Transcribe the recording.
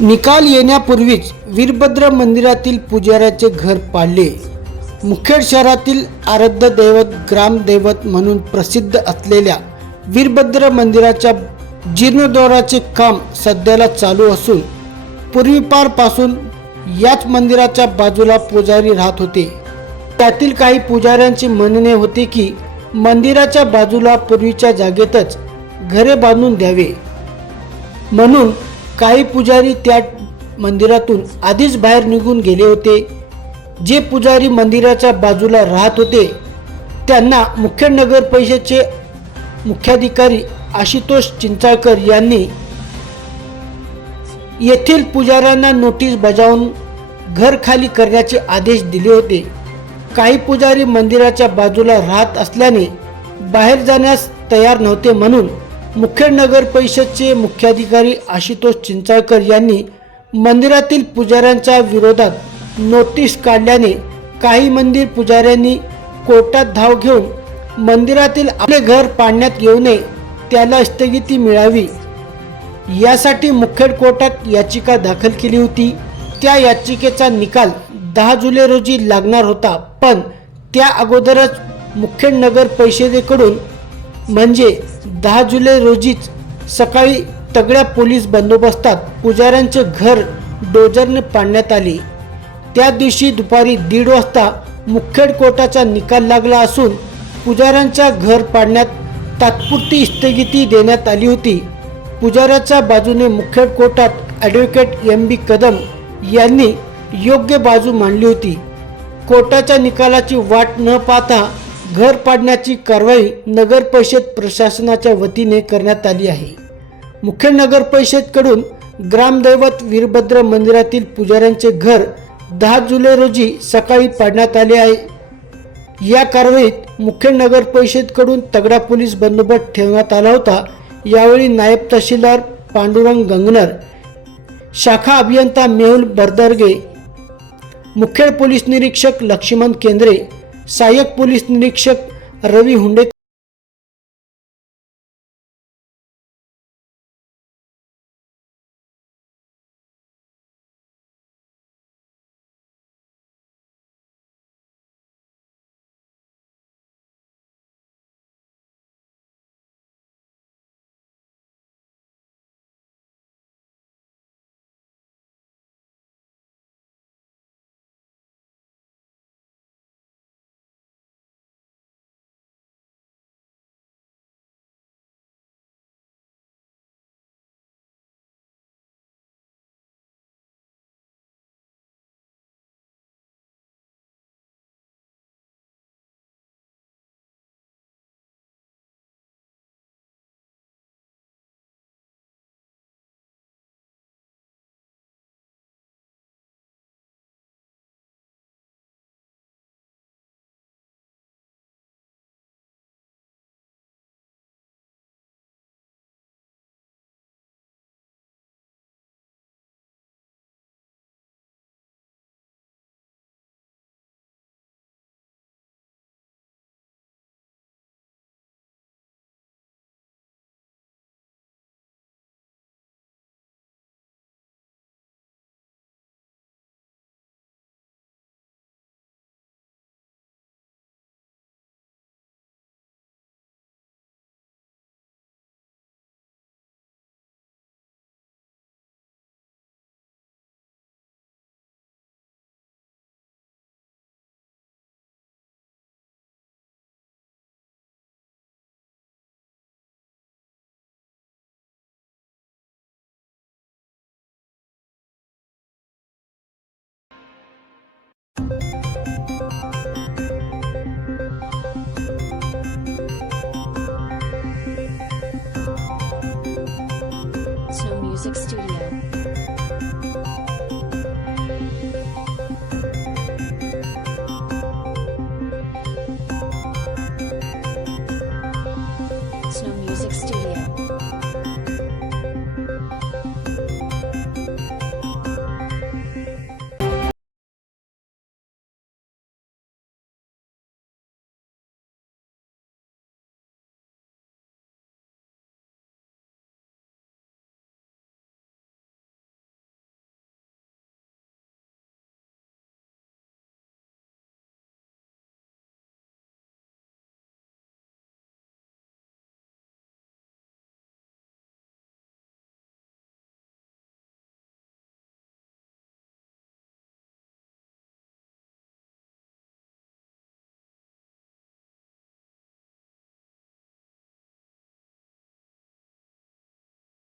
निकाल येण्यापूर्वीच वीरभद्र मंदिरातील पुजाऱ्याचे घर पाडले. मुखेड शहरातील आराध्य दैवत ग्रामदैवत म्हणून प्रसिद्ध असलेल्या वीरभद्र मंदिराच्या जीर्णोद्धाराचे काम सध्याला चालू असून पूर्वीपारपासून याच मंदिराच्या बाजूला पुजारी राहत होते. त्यातील काही पुजाऱ्यांचे म्हणणे होते की मंदिराच्या बाजूला पूर्वीच्या जागेतच घरे बांधून द्यावे. म्हणून काही पुजारी त्या मंदिरातून आधीच बाहेर निघून गेले होते. जे पुजारी मंदिराच्या बाजूला राहत होते त्यांना मुख्य नगर परिषदेचे मुख्याधिकारी आशुतोष चिंचाळकर यांनी येथील पुजाऱ्यांना नोटीस बजावून घर खाली करण्याचे आदेश दिले होते. काही पुजारी मंदिराच्या बाजूला राहत असल्याने बाहेर जाण्यास तयार नव्हते म्हणून मुख्य नगर परिषदचे मुख्याधिकारी आशुतोष चिंचाळकर यांनी मंदिरातील पुजाऱ्यांच्या विरोधात नोटीस काढल्याने काही मंदिर पुजाऱ्यांनी कोर्टात धाव घेऊन मंदिरातील आपले घर पाडण्यात येऊ नये त्याला स्थगिती मिळावी. यासाठी मुखेड कोर्टात याचिका दाखल केली होती. त्या याचिकेचा निकाल दहा जुलै रोजी लागणार होता पण त्या अगोदरच मुखेड नगर परिषदेकडून म्हणजे दहा जुलै रोजीच सकाळी तगड्या पोलीस बंदोबस्तात पुजाऱ्यांचे घर डोजरने पाडण्यात आले. त्या दिवशी दुपारी दीड वाजता मुखेड कोर्टाचा निकाल लागला असून पुजाऱ्यांच्या घर पाडण्यात तात्पुरती स्थगिती देण्यात आली होती. पुजाऱ्याच्या बाजूने मुखेड कोर्टात ॲडव्होकेट एम बी कदम यांनी योग्य बाजू मांडली होती. कोर्टाच्या निकालाची वाट न पाहता घर पाडण्याची कारवाई नगर परिषद प्रशासनाच्या वतीने करण्यात आली आहे. मुख्य नगर परिषदकडून ग्रामदैवत वीरभद्र मंदिरातील पुजाऱ्यांचे घर दहा जुलै रोजी सकाळी पाडण्यात आले आहे. या कारवाईत मुख्य नगर परिषदकडून तगडा पोलीस बंदोबस्त ठेवण्यात आला होता. यावेळी नायब तहसीलदार पांडुरंग गंगनर शाखा अभियंता मेहुल बर्दर्गे मुख्य पोलीस निरीक्षक लक्ष्मण केंद्रे सहाय्यक पोलीस निरीक्षक रवी हुंडे music studio.